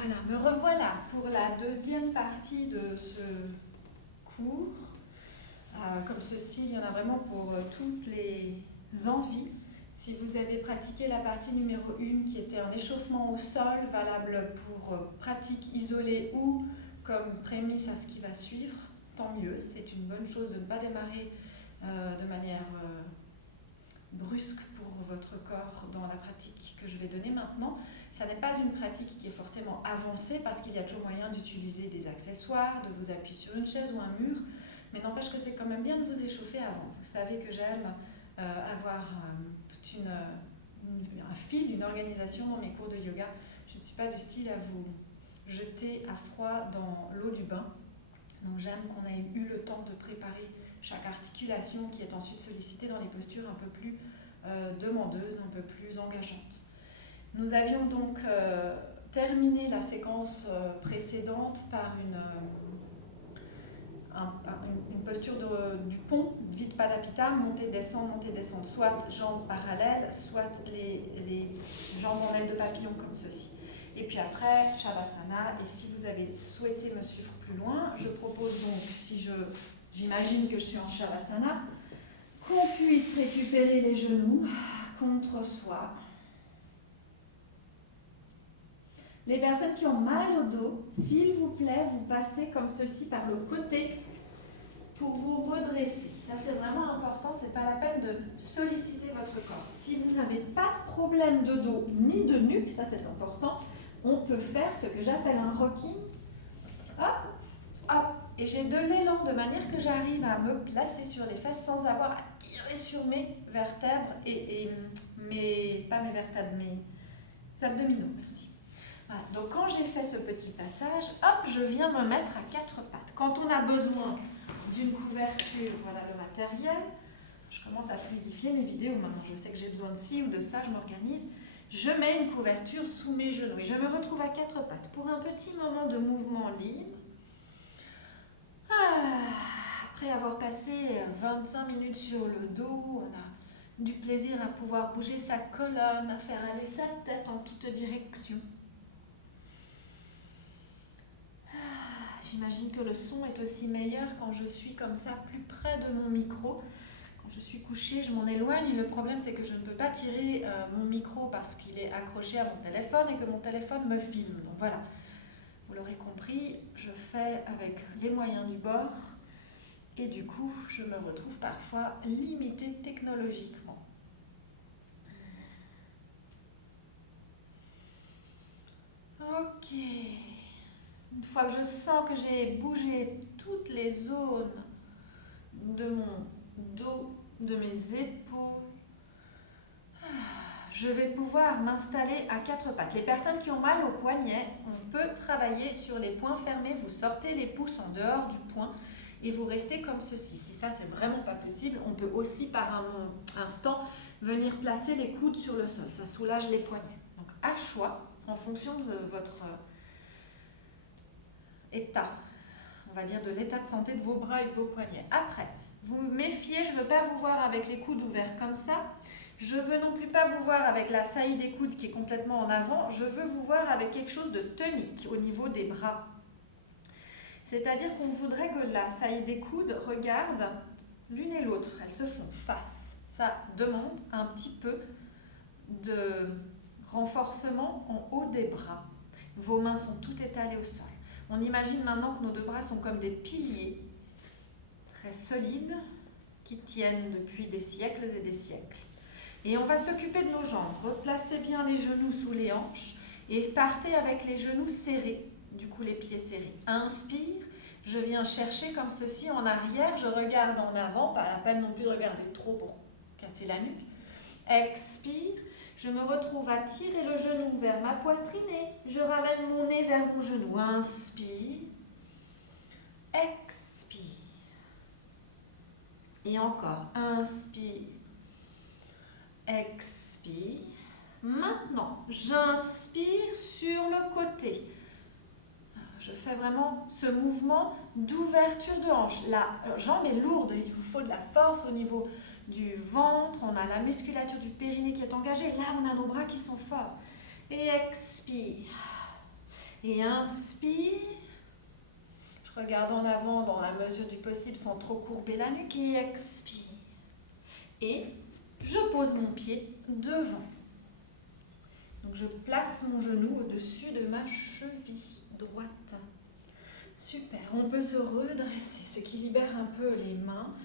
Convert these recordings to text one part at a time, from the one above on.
Voilà, me revoilà pour la deuxième partie de ce cours. Comme ceci, il y en a vraiment pour toutes les envies. Si vous avez pratiqué la partie numéro 1 qui était un échauffement au sol, valable pour pratique isolée ou comme prémisse à ce qui va suivre, tant mieux. C'est une bonne chose de ne pas démarrer de manière brusque pour votre corps dans la pratique que je vais donner maintenant. Ça n'est pas une pratique qui est forcément avancée parce qu'il y a toujours moyen d'utiliser des accessoires, de vous appuyer sur une chaise ou un mur, mais n'empêche que c'est quand même bien de vous échauffer avant. Vous savez que j'aime avoir toute un fil, une organisation dans mes cours de yoga. Je ne suis pas du style à vous jeter à froid dans l'eau du bain. Donc j'aime qu'on ait eu le temps de préparer chaque articulation qui est ensuite sollicitée dans les postures un peu plus demandeuses, un peu plus engageantes. Nous avions donc terminé la séquence précédente par une posture du pont, Vidpadapita, montée-descente, soit jambes parallèles, soit les jambes en aile de papillon comme ceci. Et puis après, Shavasana, et si vous avez souhaité me suivre plus loin, je propose donc, j'imagine que je suis en Shavasana, qu'on puisse récupérer les genoux contre soi. Les personnes qui ont mal au dos, s'il vous plaît, vous passez comme ceci par le côté pour vous redresser. Ça, c'est vraiment important, ce n'est pas la peine de solliciter votre corps. Si vous n'avez pas de problème de dos ni de nuque, ça c'est important, on peut faire ce que j'appelle un rocking. Hop, hop. Et j'ai de l'élan de manière que j'arrive à me placer sur les fesses sans avoir à tirer sur mes vertèbres pas mes vertèbres, mes abdominaux, merci. Voilà. Donc quand j'ai fait ce petit passage, hop, je viens me mettre à quatre pattes. Quand on a besoin d'une couverture, voilà le matériel, je commence à fluidifier mes vidéos maintenant, je sais que j'ai besoin de ci ou de ça, je m'organise, je mets une couverture sous mes genoux et je me retrouve à quatre pattes pour un petit moment de mouvement libre. Après avoir passé 25 minutes sur le dos, on a du plaisir à pouvoir bouger sa colonne, à faire aller sa tête en toutes directions. J'imagine que le son est aussi meilleur quand je suis comme ça, plus près de mon micro. Quand je suis couchée, je m'en éloigne. Le problème, c'est que je ne peux pas tirer mon micro parce qu'il est accroché à mon téléphone et que mon téléphone me filme. Donc voilà, vous l'aurez compris, je fais avec les moyens du bord. Et du coup, je me retrouve parfois limitée technologiquement. Ok. Une fois que je sens que j'ai bougé toutes les zones de mon dos, de mes épaules, je vais pouvoir m'installer à quatre pattes. Les personnes qui ont mal au poignet, on peut travailler sur les poings fermés. Vous sortez les pouces en dehors du poing et vous restez comme ceci. Si ça, c'est vraiment pas possible, on peut aussi par un instant venir placer les coudes sur le sol. Ça soulage les poignets. Donc à choix, en fonction de votre état, on va dire de l'état de santé de vos bras et de vos poignets. Après, vous méfiez, je ne veux pas vous voir avec les coudes ouverts comme ça. Je ne veux non plus pas vous voir avec la saillie des coudes qui est complètement en avant. Je veux vous voir avec quelque chose de tonique au niveau des bras. C'est-à-dire qu'on voudrait que la saillie des coudes regarde l'une et l'autre. Elles se font face. Ça demande un petit peu de renforcement en haut des bras. Vos mains sont toutes étalées au sol. On imagine maintenant que nos deux bras sont comme des piliers très solides qui tiennent depuis des siècles et des siècles. Et on va s'occuper de nos jambes. Replacez bien les genoux sous les hanches et partez avec les genoux serrés, du coup les pieds serrés. Inspire, je viens chercher comme ceci en arrière, je regarde en avant, pas la peine non plus de regarder trop pour casser la nuque. Expire. Je me retrouve à tirer le genou vers ma poitrine et je ramène mon nez vers mon genou. Inspire. Expire. Et encore. Inspire. Expire. Maintenant, j'inspire sur le côté. Je fais vraiment ce mouvement d'ouverture de hanche. La jambe est lourde, il vous faut de la force au niveau du ventre, on a la musculature du périnée qui est engagée. Là, on a nos bras qui sont forts. Et expire. Et inspire. Je regarde en avant dans la mesure du possible sans trop courber la nuque et expire. Et je pose mon pied devant. Donc je place mon genou au-dessus de ma cheville droite. Super, on peut se redresser, ce qui libère un peu les mains.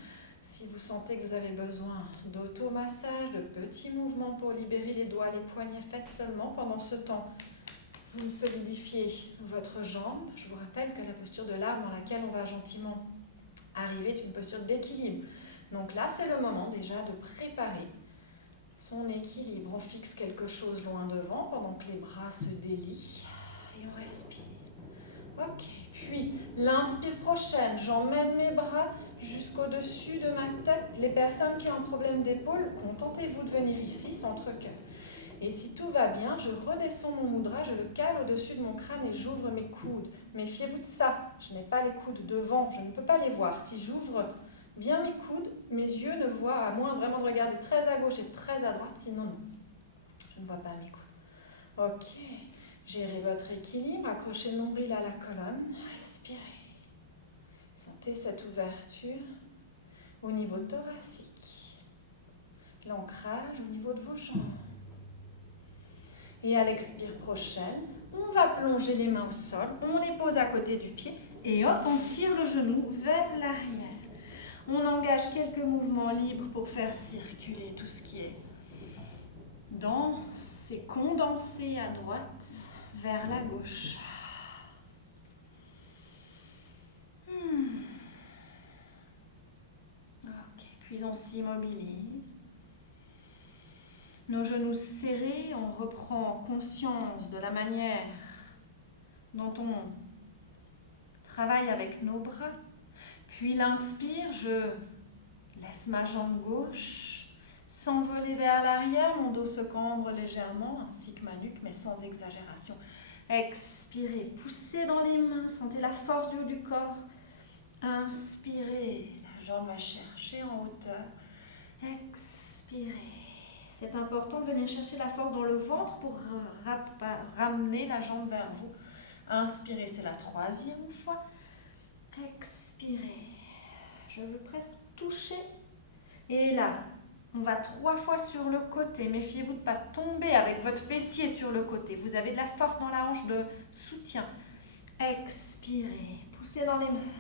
Si vous sentez que vous avez besoin d'automassage, de petits mouvements pour libérer les doigts, les poignets, faites seulement. Pendant ce temps, vous solidifiez votre jambe. Je vous rappelle que la posture de l'arbre dans laquelle on va gentiment arriver est une posture d'équilibre. Donc là, c'est le moment déjà de préparer son équilibre. On fixe quelque chose loin devant pendant que les bras se délient et on respire. Ok, puis l'inspire prochaine, j'emmène mes bras jusqu'au-dessus de ma tête. Les personnes qui ont un problème d'épaule, contentez-vous de venir ici, centre-cœur. Et si tout va bien, je redescends mon mudra, je le cale au-dessus de mon crâne et j'ouvre mes coudes. Méfiez-vous de ça, je n'ai pas les coudes devant, je ne peux pas les voir. Si j'ouvre bien mes coudes, mes yeux ne voient, à moins vraiment de regarder très à gauche et très à droite, sinon non, je ne vois pas mes coudes. Ok, gérez votre équilibre, accrochez le nombril à la colonne, respirez. Sentez cette ouverture au niveau thoracique, l'ancrage au niveau de vos jambes. Et à l'expire prochaine, on va plonger les mains au sol, on les pose à côté du pied et hop, on tire le genou vers l'arrière. On engage quelques mouvements libres pour faire circuler tout ce qui est dense et condensé à droite vers la gauche. Ok, puis on s'immobilise. Nos genoux serrés, on reprend conscience de la manière dont on travaille avec nos bras. Puis l'inspire, je laisse ma jambe gauche s'envoler vers l'arrière, mon dos se cambre légèrement, ainsi que ma nuque, mais sans exagération. Expirez, poussez dans les mains, sentez la force du haut du corps. Inspirez, la jambe va chercher en hauteur. Expirez. C'est important de venir chercher la force dans le ventre pour ramener la jambe vers vous. Inspirez, c'est la troisième fois. Expirez. Je veux presque toucher. Et là, on va 3 fois sur le côté. Méfiez-vous de ne pas tomber avec votre fessier sur le côté. Vous avez de la force dans la hanche de soutien. Expirez. Poussez dans les mains.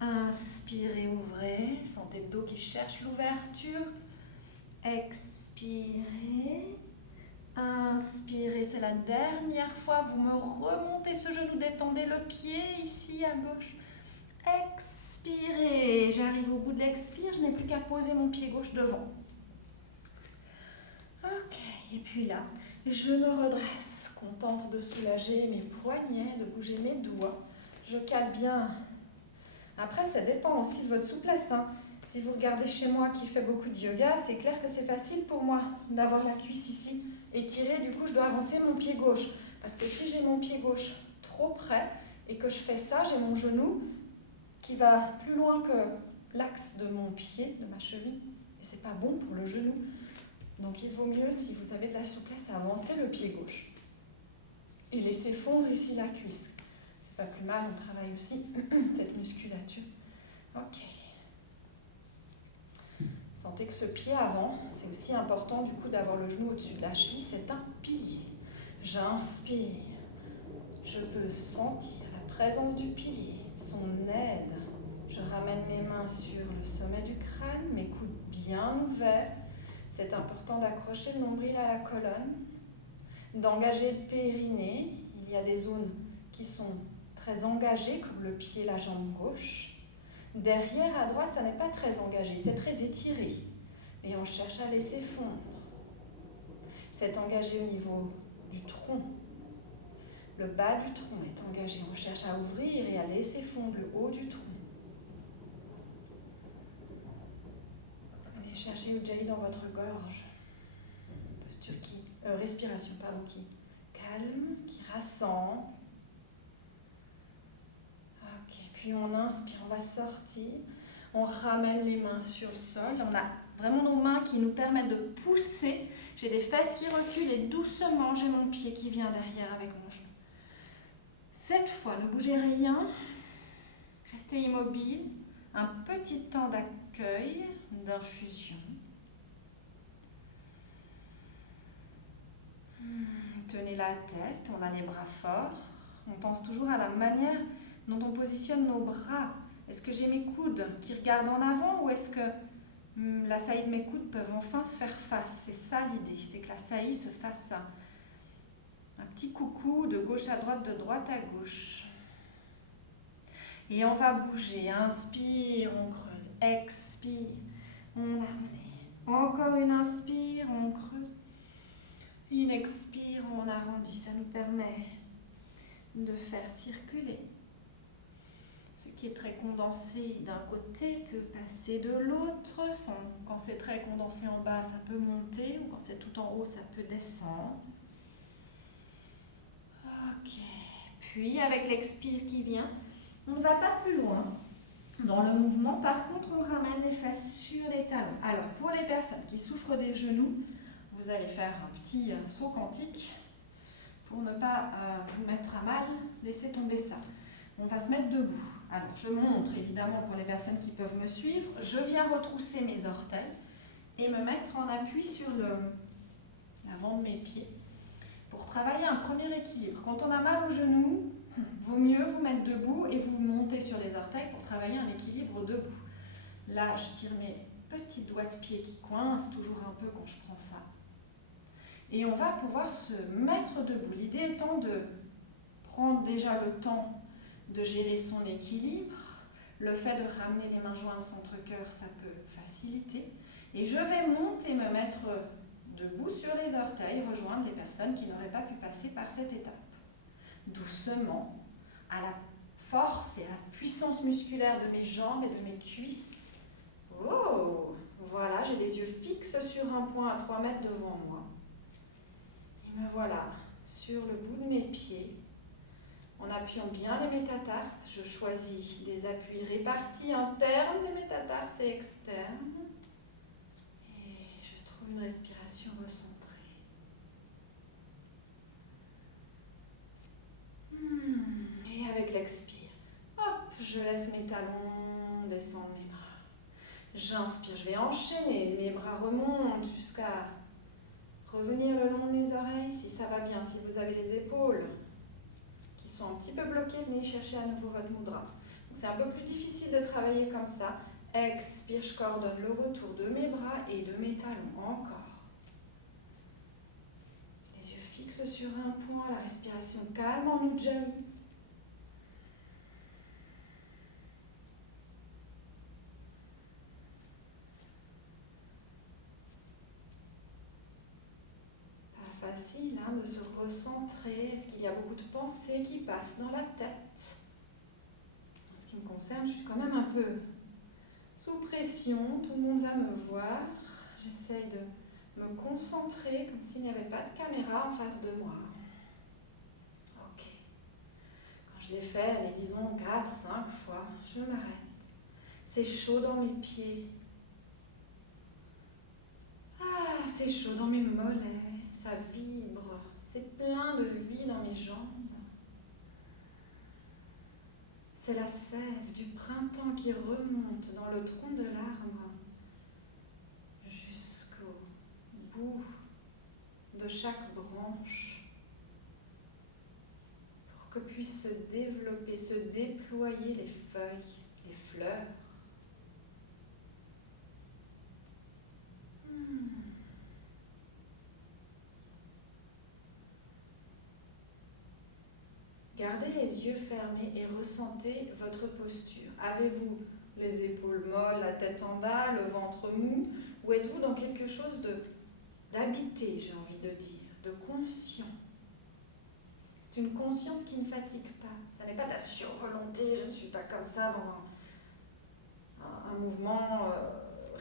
Inspirez, ouvrez. Sentez le dos qui cherche l'ouverture. Expirez. Inspirez, c'est la dernière fois. Vous me remontez ce genou, détendez le pied ici à gauche. Expirez. J'arrive au bout de l'expire, je n'ai plus qu'à poser mon pied gauche devant. Ok, et puis là, je me redresse, contente de soulager mes poignets, de bouger mes doigts. Je cale bien. Après, ça dépend aussi de votre souplesse, hein. Si vous regardez chez moi qui fait beaucoup de yoga, c'est clair que c'est facile pour moi d'avoir la cuisse ici étirée. Du coup, je dois avancer mon pied gauche. Parce que si j'ai mon pied gauche trop près et que je fais ça, j'ai mon genou qui va plus loin que l'axe de mon pied, de ma cheville. Et c'est pas bon pour le genou. Donc, il vaut mieux, si vous avez de la souplesse, à avancer le pied gauche. Et laisser fondre ici la cuisse. C'est pas plus mal, on travaille aussi cette musculature. Ok. Sentez que ce pied avant, c'est aussi important du coup d'avoir le genou au-dessus de la cheville, c'est un pilier. J'inspire, je peux sentir la présence du pilier, son aide. Je ramène mes mains sur le sommet du crâne, mes coudes bien ouverts. C'est important d'accrocher le nombril à la colonne, d'engager le périnée. Il y a des zones qui sont très engagées, comme le pied, la jambe gauche. Derrière, à droite, ça n'est pas très engagé, c'est très étiré. Et on cherche à laisser fondre. C'est engagé au niveau du tronc. Le bas du tronc est engagé. On cherche à ouvrir et à laisser fondre le haut du tronc. Allez chercher Ujjayi dans votre gorge. Posture respiration qui calme, qui rassemble. Ok, puis on inspire, on va sortir. On ramène les mains sur le sol. On a vraiment nos mains qui nous permettent de pousser. J'ai les fesses qui reculent et doucement, j'ai mon pied qui vient derrière avec mon genou. Cette fois, ne bougez rien. Restez immobile. Un petit temps d'accueil, d'infusion. Tenez la tête, on a les bras forts. On pense toujours à la manière dont on positionne nos bras. Est-ce que j'ai mes coudes qui regardent en avant ou est-ce que la saillie de mes coudes peuvent enfin se faire face? C'est ça l'idée, c'est que la saillie se fasse un petit coucou de gauche à droite, de droite à gauche. Et on va bouger. Inspire, on creuse. Expire, on arrondit. Encore une inspire, on creuse. Une expire, on arrondit. Ça nous permet de faire circuler ce qui est très condensé d'un côté peut passer de l'autre. Quand c'est très condensé en bas, ça peut monter, ou quand c'est tout en haut, ça peut descendre. Ok. Puis avec l'expire qui vient, on ne va pas plus loin dans le mouvement. Par contre, on ramène les fesses sur les talons. Alors, pour les personnes qui souffrent des genoux, vous allez faire un petit saut quantique pour ne pas vous mettre à mal. Laissez tomber ça. On va se mettre debout. Alors, je montre évidemment pour les personnes qui peuvent me suivre. Je viens retrousser mes orteils et me mettre en appui sur l'avant de mes pieds pour travailler un premier équilibre. Quand on a mal au genou, vaut mieux vous mettre debout et vous montez sur les orteils pour travailler un équilibre debout. Là, je tire mes petits doigts de pied qui coincent toujours un peu quand je prends ça. Et on va pouvoir se mettre debout. L'idée étant de prendre déjà le temps de gérer son équilibre. Le fait de ramener les mains jointes centre-cœur, ça peut faciliter. Et je vais monter, me mettre debout sur les orteils, rejoindre les personnes qui n'auraient pas pu passer par cette étape. Doucement, à la force et à la puissance musculaire de mes jambes et de mes cuisses. Oh, voilà, j'ai les yeux fixes sur un point à 3 mètres devant moi. Et me voilà sur le bout de mes pieds. En appuyant bien les métatarses, je choisis des appuis répartis internes des métatarses et externes. Et je trouve une respiration recentrée. Et avec l'expire, hop, je laisse mes talons descendre mes bras. J'inspire, je vais enchaîner, mes bras remontent jusqu'à revenir le long de mes oreilles, si ça va bien, si vous avez les épaules qui sont un petit peu bloquées, venez chercher à nouveau votre mudra. C'est un peu plus difficile de travailler comme ça. Expire, je coordonne le retour de mes bras et de mes talons. Encore. Les yeux fixes sur un point, la respiration calme en Ujjayi. Pas facile de se recentrer. Est-ce qu'il y a beaucoup de pensées qui passent dans la tête? En ce qui me concerne, je suis quand même un peu sous pression. Tout le monde va me voir. J'essaye de me concentrer comme s'il n'y avait pas de caméra en face de moi. Ok. Quand je l'ai fait, allez, disons 4, 5 fois, je m'arrête. C'est chaud dans mes pieds. Ah, c'est chaud dans mes mollets. Ça vibre. C'est plein de vie dans mes jambes. C'est la sève du printemps qui remonte dans le tronc de l'arbre jusqu'au bout de chaque branche pour que puissent se développer, se déployer les feuilles, les fleurs. Gardez les yeux fermés et ressentez votre posture. Avez-vous les épaules molles, la tête en bas, le ventre mou, ou êtes-vous dans quelque chose d'habité, j'ai envie de dire, de conscient? C'est une conscience qui ne fatigue pas. Ça n'est pas de la survolonté, je ne suis pas comme ça dans un mouvement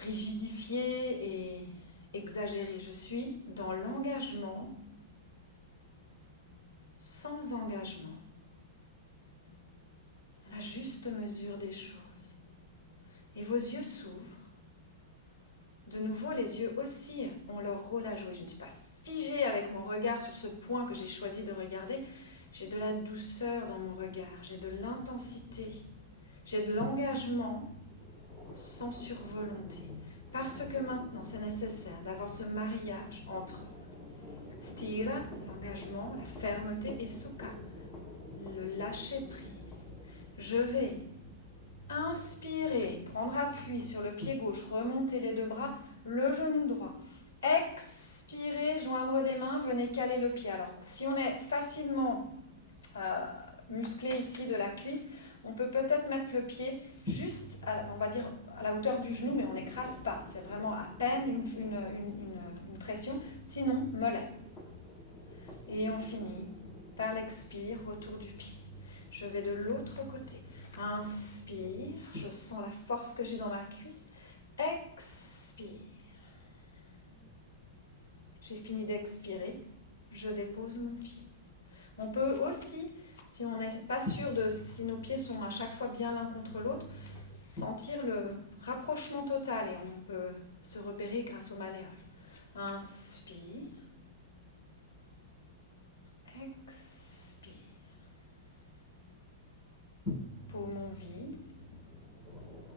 rigidifié et exagéré. Je suis dans l'engagement, sans engagement. La juste mesure des choses. Et vos yeux s'ouvrent. De nouveau, les yeux aussi ont leur rôle à jouer. Je ne suis pas figée avec mon regard sur ce point que j'ai choisi de regarder. J'ai de la douceur dans mon regard, j'ai de l'intensité, j'ai de l'engagement sans survolonté. Parce que maintenant, c'est nécessaire d'avoir ce mariage entre stira, l'engagement, la fermeté, et sukha, le lâcher prise. Je vais inspirer, prendre appui sur le pied gauche, remonter les deux bras, le genou droit. Expirer, joindre les mains, venez caler le pied. Alors, si on est facilement musclé ici de la cuisse, on peut peut-être mettre le pied juste, on va dire, à la hauteur du genou, mais on n'écrase pas. C'est vraiment à peine une pression, sinon mollet. Et on finit par l'expire, retour du pied. Je vais de l'autre côté. Inspire, je sens la force que j'ai dans ma cuisse. Expire. J'ai fini d'expirer, je dépose mon pied. On peut aussi, si on n'est pas sûr de si nos pieds sont à chaque fois bien l'un contre l'autre, sentir le rapprochement total et on peut se repérer grâce au malléole. Inspire. Expire. Poumon vide.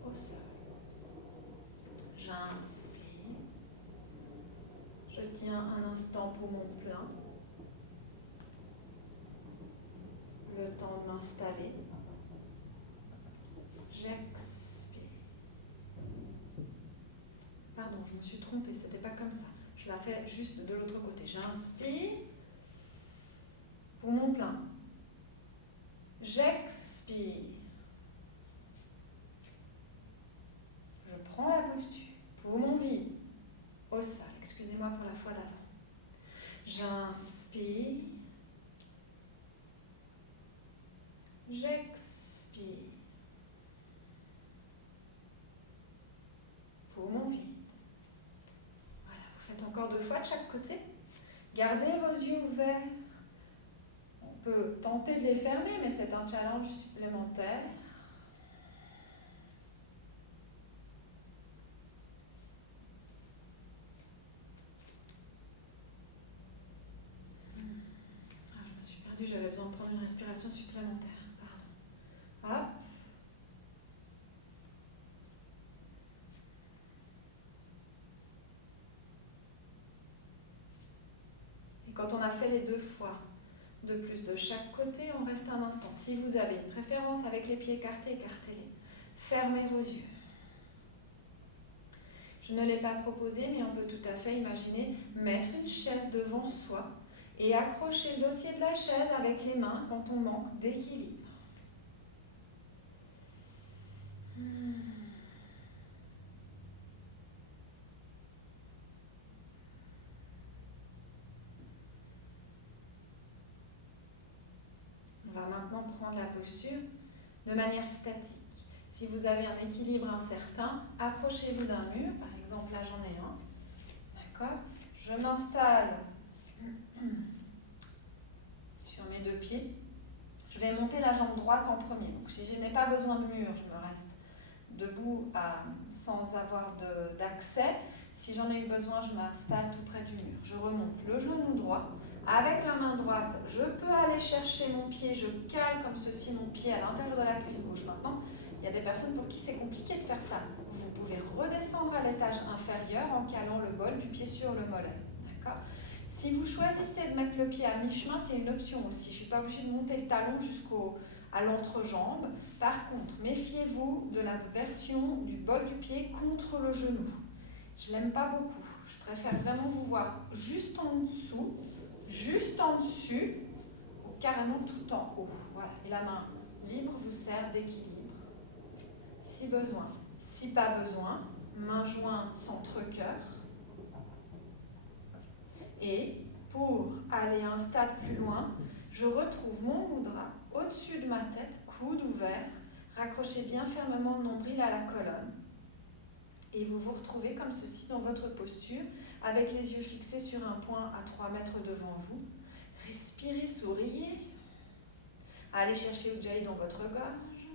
Au sol. J'inspire. Je tiens un instant poumon plein. Le temps de m'installer. J'expire. Pardon, je me suis trompée, c'était pas comme ça. Je la fais juste de l'autre côté. J'inspire. Poumon plein. J'expire. Je prends la posture. Poumon vide. Au sol. Excusez-moi pour la fois d'avant. J'inspire. J'expire. Poumon vide. Voilà, vous faites encore 2 fois de chaque côté. Gardez vos yeux ouverts. On peut tenter de les fermer, mais c'est un challenge supplémentaire. Je me suis perdue, j'avais besoin de prendre une respiration supplémentaire. Pardon. Hop. Et quand on a fait les 2 fois de plus de chaque côté, on reste un instant. Si vous avez une préférence avec les pieds écartés, écartez-les. Fermez vos yeux. Je ne l'ai pas proposé, mais on peut tout à fait imaginer mettre une chaise devant soi et accrocher le dossier de la chaise avec les mains quand on manque d'équilibre. On va maintenant prendre la posture de manière statique. Si vous avez un équilibre incertain, approchez-vous d'un mur. Par exemple, là j'en ai un. D'accord ? Je m'installe sur mes 2 pieds. Je vais monter la jambe droite en premier. Donc si je n'ai pas besoin de mur, je me reste debout sans avoir d'accès. Si j'en ai eu besoin, je m'installe tout près du mur. Je remonte le genou droit. Avec la main droite, je peux aller chercher mon pied. Je cale comme ceci mon pied à l'intérieur de la cuisse gauche. Maintenant, il y a des personnes pour qui c'est compliqué de faire ça. Vous pouvez redescendre à l'étage inférieur en calant le bol du pied sur le mollet. D'accord ? Si vous choisissez de mettre le pied à mi-chemin, c'est une option aussi. Je ne suis pas obligée de monter le talon à l'entrejambe. Par contre, méfiez-vous de la version du bol du pied contre le genou. Je ne l'aime pas beaucoup. Je préfère vraiment vous voir juste en dessous, juste en dessus, ou carrément tout en haut. Voilà. Et la main libre vous sert d'équilibre. Si besoin. Si pas besoin, main jointe centre-cœur. Et pour aller à un stade plus loin, je retrouve mon mudra au-dessus de ma tête, coude ouvert, raccrochez bien fermement le nombril à la colonne. Et vous vous retrouvez comme ceci dans votre posture, avec les yeux fixés sur un point à 3 mètres devant vous. Respirez, souriez. Allez chercher Ujjayi dans votre gorge.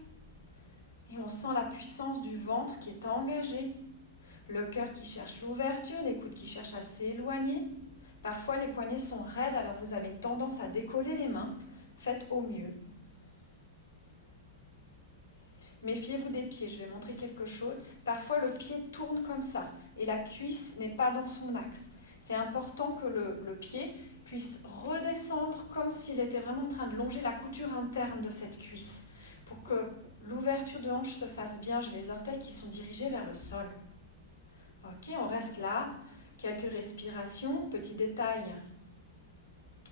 Et on sent la puissance du ventre qui est engagé. Le cœur qui cherche l'ouverture, les coudes qui cherchent à s'éloigner. Parfois, les poignets sont raides, alors vous avez tendance à décoller les mains. faites au mieux. Méfiez-vous des pieds, je vais montrer quelque chose. Parfois le pied tourne comme ça et la cuisse n'est pas dans son axe. C'est important que le pied puisse redescendre comme s'il était vraiment en train de longer la couture interne de cette cuisse. Pour que l'ouverture de hanche se fasse bien, j'ai les orteils qui sont dirigés vers le sol. Ok, on reste là. Quelques respirations. Petit détail,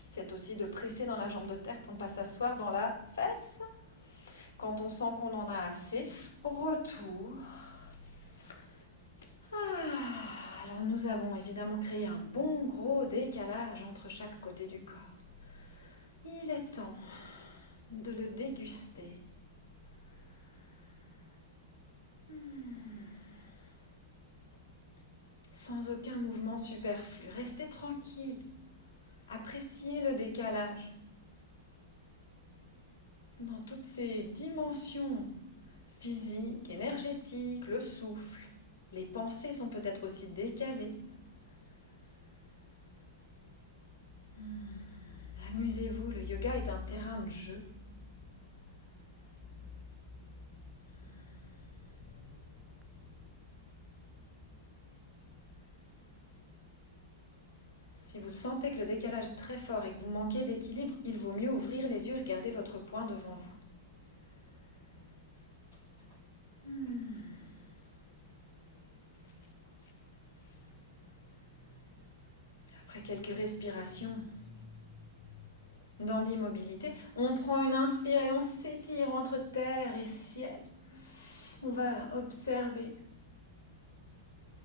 c'est aussi de presser dans la jambe de terre pour ne pas s'asseoir dans la fesse. Quand on sent qu'on en a assez, retour. Alors nous avons évidemment créé un bon gros décalage entre chaque côté du corps. Il est temps de le déguster. Sans aucun mouvement superflu. Restez tranquille. Appréciez le décalage. Dans toutes ces dimensions physiques, énergétiques, le souffle, les pensées sont peut-être aussi décalées. Amusez-vous, le yoga est un terrain de jeu. Si vous sentez que le décalage est très fort et que vous manquez d'équilibre, il vaut mieux ouvrir les yeux et garder votre poing devant vous. Après quelques respirations dans l'immobilité, on prend une inspire et on s'étire entre terre et ciel. On va observer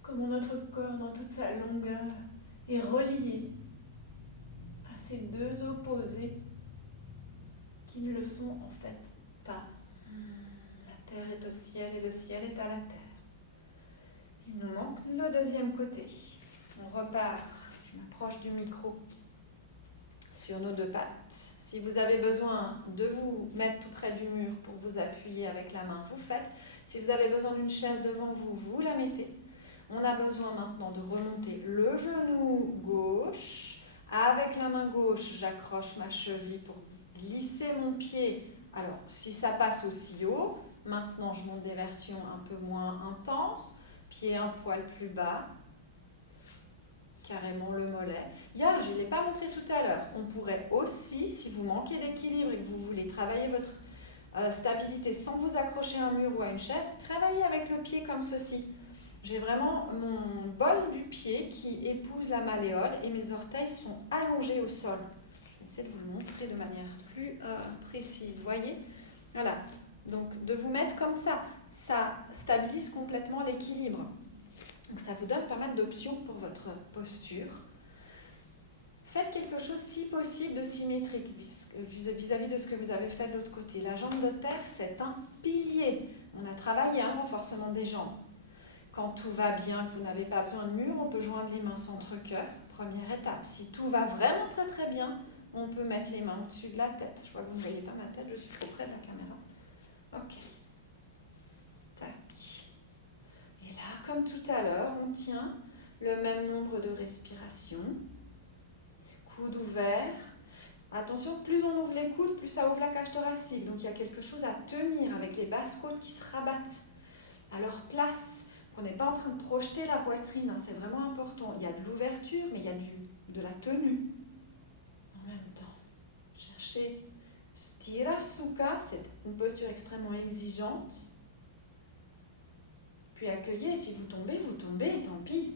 comment notre corps, dans toute sa longueur, est relié à ces deux opposés qui ne le sont en fait pas. La terre est au ciel et le ciel est à la terre. Il nous manque le deuxième côté. On repart, je m'approche du micro, sur nos deux pattes. Si vous avez besoin de vous mettre tout près du mur pour vous appuyer avec la main, vous faites. Si vous avez besoin d'une chaise devant vous, vous la mettez. On a besoin maintenant de remonter le genou gauche. Avec la main gauche, j'accroche ma cheville pour glisser mon pied. Alors, si ça passe aussi haut, maintenant je monte des versions un peu moins intenses. Pied un poil plus bas. Carrément le mollet. Je ne l'ai pas montré tout à l'heure. On pourrait aussi, si vous manquez d'équilibre et que vous voulez travailler votre stabilité sans vous accrocher à un mur ou à une chaise, travaillez avec le pied comme ceci. J'ai vraiment mon bol du pied qui épouse la malléole et mes orteils sont allongés au sol. Je vais essayer de vous le montrer de manière plus précise. Voyez ? Voilà. Donc de vous mettre comme ça stabilise complètement l'équilibre. Donc ça vous donne pas mal d'options pour votre posture. Faites quelque chose si possible de symétrique vis-à-vis de ce que vous avez fait de l'autre côté. La jambe de terre, c'est un pilier. On a travaillé un renforcement des jambes. Quand tout va bien, que vous n'avez pas besoin de mur, on peut joindre les mains centre-cœur. Première étape. Si tout va vraiment très très bien, on peut mettre les mains au-dessus de la tête. Je vois que vous ne voyez pas ma tête, je suis trop près de la caméra. Ok. Tac. Et là, comme tout à l'heure, on tient le même nombre de respirations. Coude ouvert. Attention, plus on ouvre les coudes, plus ça ouvre la cage thoracique. Donc il y a quelque chose à tenir avec les basses côtes qui se rabattent à leur place. On n'est pas en train de projeter la poitrine, hein, c'est vraiment important. Il y a de l'ouverture, mais il y a de la tenue. En même temps, cherchez Sthira Sukha, c'est une posture extrêmement exigeante. Puis accueillez, si vous tombez, tant pis.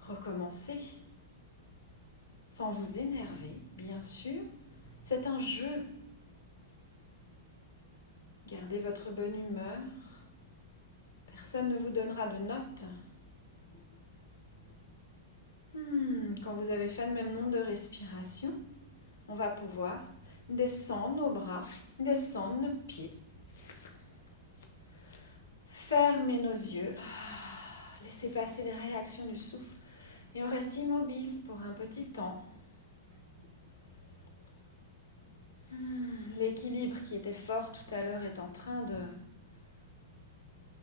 Recommencez. Sans vous énerver, bien sûr. C'est un jeu. Gardez votre bonne humeur. Personne ne vous donnera de notes. Quand vous avez fait le même nombre de respirations, on va pouvoir descendre nos bras, descendre notre pied. Fermez nos yeux. Laissez passer les réactions du souffle. Et on reste immobile pour un petit temps. L'équilibre qui était fort tout à l'heure est en train de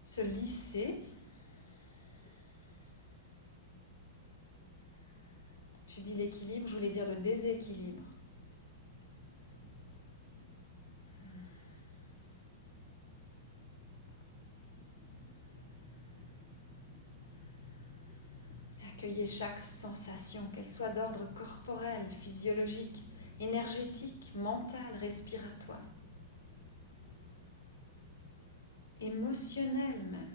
se lisser. J'ai dit l'équilibre, je voulais dire le déséquilibre. accueillez chaque sensation, qu'elle soit d'ordre corporel, physiologique, énergétique, mental, respiratoire, émotionnel même.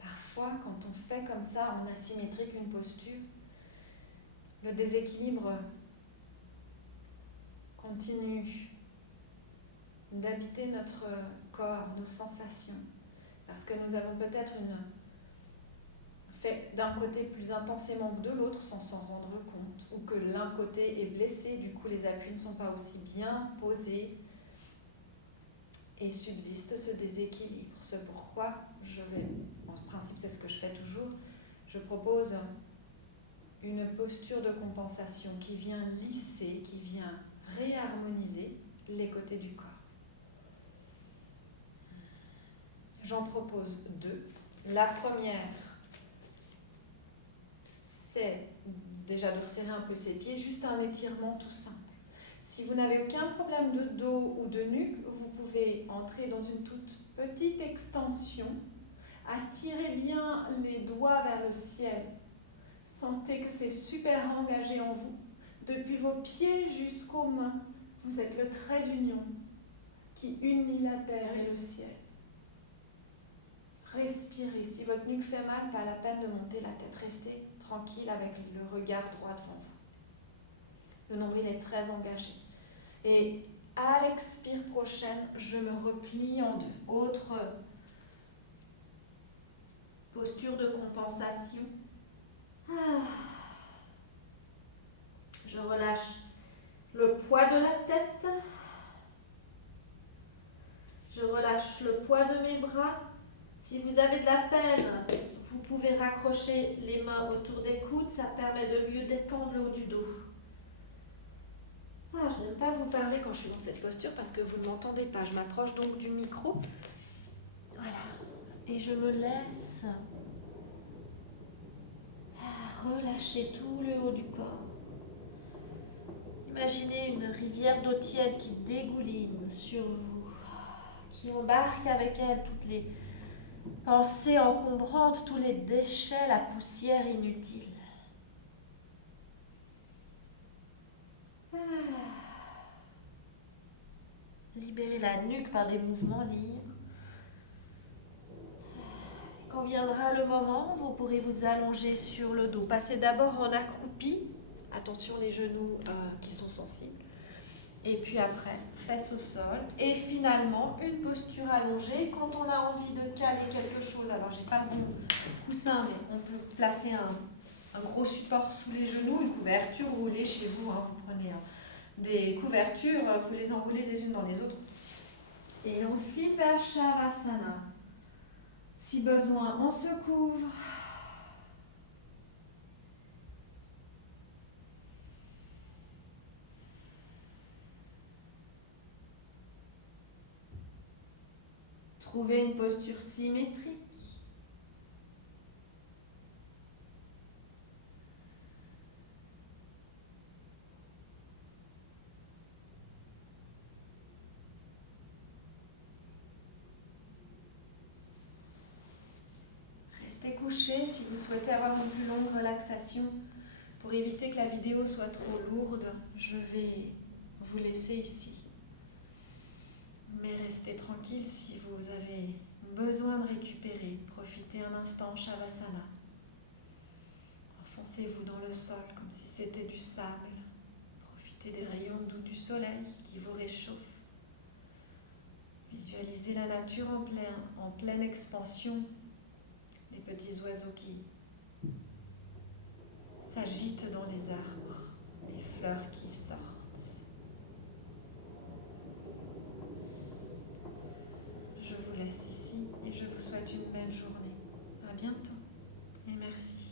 Parfois, quand on fait comme ça, en asymétrique, une posture, le déséquilibre continue d'habiter notre corps, nos sensations, parce que nous avons peut-être fait d'un côté plus intensément que de l'autre sans s'en rendre compte, ou que l'un côté est blessé, du coup les appuis ne sont pas aussi bien posés, et subsiste ce déséquilibre. C'est pourquoi en principe c'est ce que je fais toujours, je propose une posture de compensation qui vient lisser, qui vient réharmoniser les côtés du corps. J'en propose deux. La première, c'est déjà de resserrer un peu ses pieds, juste un étirement tout simple. Si vous n'avez aucun problème de dos ou de nuque, vous pouvez entrer dans une toute petite extension, attirez bien les doigts vers le ciel. Sentez que c'est super engagé en vous. Depuis vos pieds jusqu'aux mains, vous êtes le trait d'union qui unit la terre et le ciel. Respirez. Si votre nuque fait mal, pas la peine de monter la tête. Restez tranquille avec le regard droit devant vous. Le nombril est très engagé. Et à l'expire prochaine, je me replie en deux. Autre posture de compensation. Je relâche le poids de la tête. Je relâche le poids de mes bras. Si vous avez de la peine, vous pouvez raccrocher les mains autour des coudes. Ça permet de mieux détendre le haut du dos. Je n'aime pas vous parler quand je suis dans cette posture parce que vous ne m'entendez pas. Je m'approche donc du micro. Voilà. Et je me laisse relâcher tout le haut du corps. Imaginez une rivière d'eau tiède qui dégouline sur vous, qui embarque avec elle toutes les pensées encombrantes, tous les déchets, la poussière inutile. Libérez la nuque par des mouvements libres. Quand viendra le moment, vous pourrez vous allonger sur le dos. Passez d'abord en accroupi. Attention les genoux qui sont sensibles. Et puis après, fesses au sol. Et finalement, une posture allongée. Quand on a envie de caler quelque chose, alors j'ai pas de bon coussin, mais on peut placer un gros support sous les genoux, une couverture, vous roulez chez vous, vous prenez des couvertures, vous les enroulez les unes dans les autres. Et on file vers Shavasana. Si besoin, on se couvre. Trouvez une posture symétrique. Restez couché si vous souhaitez avoir une plus longue relaxation. Pour éviter que la vidéo soit trop lourde, je vais vous laisser ici. Mais restez tranquille si vous avez besoin de récupérer. Profitez un instant Shavasana. Enfoncez-vous dans le sol comme si c'était du sable. Profitez des rayons doux du soleil qui vous réchauffent. Visualisez la nature en pleine expansion. Les petits oiseaux qui s'agitent dans les arbres, les fleurs qui sortent. Je vous laisse ici et je vous souhaite une belle journée. À bientôt et merci.